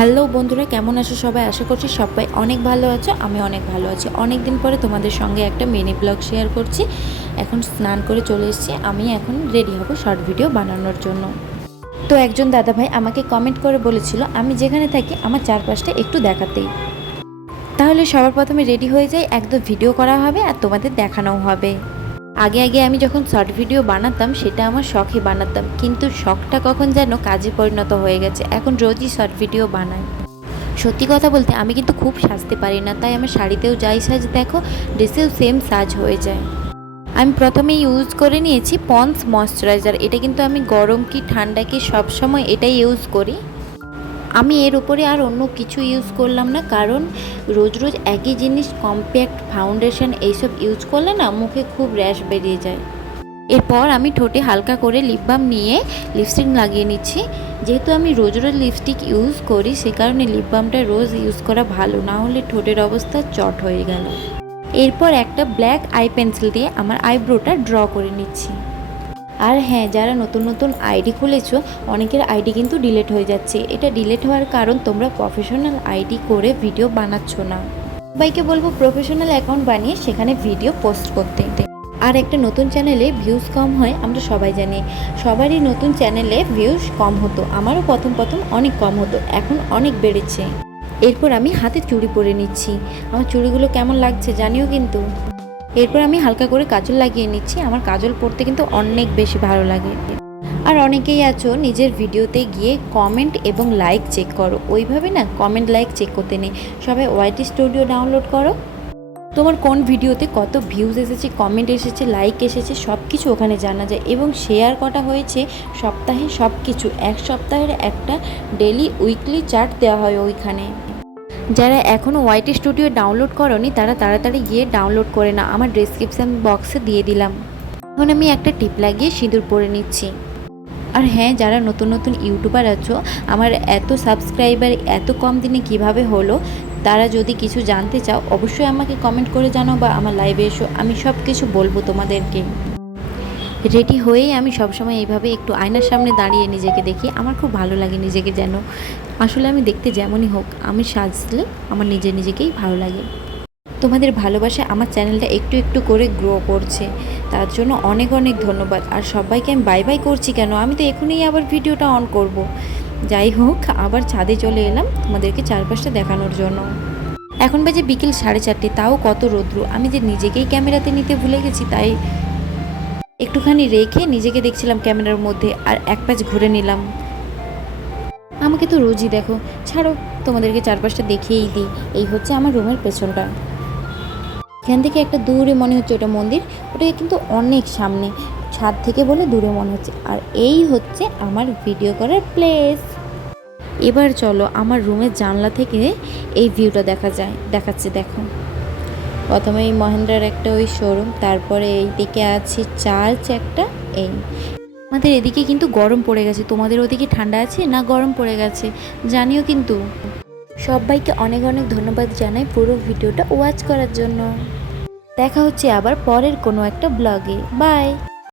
Hello বন্ধুরা, কেমন আছো সবাই? আশা করছি সবাই অনেক ভালো আছো। আমি অনেক ভালো আছি। অনেক দিন পরে তোমাদের সঙ্গে একটা মিনি ব্লগ শেয়ার করছি। এখন স্নান করে চলে এসেছি। আমি এখন রেডি হব শর্ট ভিডিও বানানোর জন্য। তো একজন দাদাভাই আমাকে কমেন্ট করে বলেছিল আমি যেখানে থাকি আমার চারপাশটা একটু দেখাতেই। তাহলে সবার প্রথমে রেডি হয়ে যাই, একদম ভিডিও করা হবে আর তোমাদের দেখানোও হবে। আগে আগে আমি যখন শর্ট ভিডিও বানাতাম সেটা আমার শখে বানাতাম, কিন্তু শখটা কখন যেন কাজে পরিণত হয়ে গেছে। এখন রোজই শর্ট ভিডিও বানাই। সত্যি কথা বলতে আমি কিন্তু খুব সাজতে পারি না, তাই আমার শাড়িতেও যাই সাজ দেখো, ড্রেসেও সেম সাজ হয়ে যায়। আমি প্রথমে ইউজ করে নিয়েছি পন্ডস ময়শ্চারাইজার। এটা কিন্তু আমি গরম কি ঠান্ডা কি সবসময় এটাই ইউজ করি। আমি এর উপরে আর অন্য কিছু ইউজ করলাম না, কারণ রোজ রোজ একই জিনিস কম্প্যাক্ট ফাউন্ডেশন এইসব ইউজ করলে না মুখে খুব র্যাশ বেরিয়ে যায়। এরপর আমি ঠোঁটে হালকা করে লিপ বাম নিয়ে লিপস্টিক লাগিয়ে নিচ্ছি। যেহেতু আমি রোজ রোজ লিপস্টিক ইউজ করি সে কারণে লিপ বামটা রোজ ইউজ করা ভালো, না হলে ঠোঁটের অবস্থা চট হয়ে গেল। এরপর একটা ব্ল্যাক আই পেন্সিল দিয়ে আমার আইব্রোটা ড্র করে নিচ্ছি। আর হ্যাঁ, যারা নতুন নতুন আইডি খুলেছো অনেকের আইডি কিন্তু ডিলিট হয়ে যাচ্ছে। এটা ডিলিট হওয়ার কারণ তোমরা প্রফেশনাল আইডি করে ভিডিও বানাচ্ছ না। সবাইকে বলবো প্রফেশনাল অ্যাকাউন্ট বানিয়ে সেখানে ভিডিও পোস্ট করতে। আর একটা নতুন চ্যানেলে ভিউজ কম হয় আমরা সবাই জানি। সবারই নতুন চ্যানেলে ভিউজ কম হতো, আমারও প্রথম অনেক কম হতো, এখন অনেক বেড়েছে। এরপর আমি হাতে চুড়ি পরে নিচ্ছি। আমার চুড়িগুলো কেমন লাগছে জানিও কিন্তু। এরপর আমি হালকা করে কাজল লাগিয়ে নিচ্ছি। আমার কাজল পরতে কিন্তু অনেক বেশি ভালো লাগে। আর অনেকেই আছো নিজের ভিডিওতে গিয়ে কমেন্ট এবং লাইক চেক করো, ওইভাবে না কমেন্ট লাইক চেক করতে নেই। সবাই ওয়াইটি স্টুডিও ডাউনলোড করো। তোমার কোন ভিডিওতে কত ভিউজ এসেছে, কমেন্ট এসেছে, লাইক এসেছে, সব কিছু ওখানে জানা যায়। এবং শেয়ার কটা হয়েছে সপ্তাহে সব কিছু, এক সপ্তাহের একটা ডেলি উইকলি চার্ট দেওয়া হয় ওইখানে। যারা এখনও ওয়াইটি স্টুডিও ডাউনলোড করনি তারা তাড়াতাড়ি গিয়ে ডাউনলোড করে না, আমার ডেসক্রিপশান বক্সে দিয়ে দিলাম। এখন আমি একটা টিপ লাগিয়ে সিঁদুর পরে নিচ্ছি। আর হ্যাঁ, যারা নতুন নতুন ইউটিউবার আছো, আমার এত সাবস্ক্রাইবার এত কম দিনে কিভাবে হলো, তারা যদি কিছু জানতে চাও অবশ্যই আমাকে কমেন্ট করে জানাও বা আমার লাইভে এসো, আমি সব কিছু বলবো তোমাদেরকে। রেডি হয়েই আমি সবসময় এইভাবে একটু আয়নার সামনে দাঁড়িয়ে নিজেকে দেখি। আমার খুব ভালো লাগে নিজেকে, যেন আসলে আমি দেখতে যেমনই হোক আমি সাজলে আমার নিজেকেই ভালো লাগে। তোমাদের ভালোবাসা আমার চ্যানেলটা একটু একটু করে গ্রো করছে, তার জন্য অনেক অনেক ধন্যবাদ। আর সবাইকে আমি বাই বাই করছি কেন, আমি তো এখনই আবার ভিডিওটা অন করব। যাই হোক, আবার ছাদে চলে এলাম তোমাদেরকে চারপাশটা দেখানোর জন্য। এখন বাজে বিকেল 4:30, তাও কত রৌদ্র। আমি যে নিজেকেই ক্যামেরাতে নিতে ভুলে গেছি, তাই একটুখানি রেখে নিজেকে দেখছিলাম ক্যামেরার মধ্যে আর এক প্যাচ ঘুরে নিলাম। আমাকে তো রোজই দেখো, ছাড়ো তোমাদেরকে চারপাশটা দেখিয়েই দিই। এই হচ্ছে আমার রুমের পেছনটা। এখান থেকে একটা দূরে মনে হচ্ছে ওটা মন্দির, ওটা কিন্তু অনেক সামনে, ছাদ থেকে বলে দূরে মনে হচ্ছে। আর এই হচ্ছে আমার ভিডিও করার প্লেস। এবার চলো আমার রুমের জানলা থেকে এই ভিউটা দেখাচ্ছে দেখো। প্রথমে এই মহেন্দ্রার একটা ওই শোরুম, তারপরে এই দিকে আছে চার্চ একটা। এই আমাদের এদিকে কিন্তু গরম পড়ে গেছে, তোমাদের ওদিকে ঠান্ডা আছে না গরম পড়ে গেছে জানিও কিন্তু। সবাইকে অনেক অনেক ধন্যবাদ জানাই পুরো ভিডিওটা ওয়াচ করার জন্য। দেখা হচ্ছে আবার পরের কোনো একটা ব্লগে। বাই।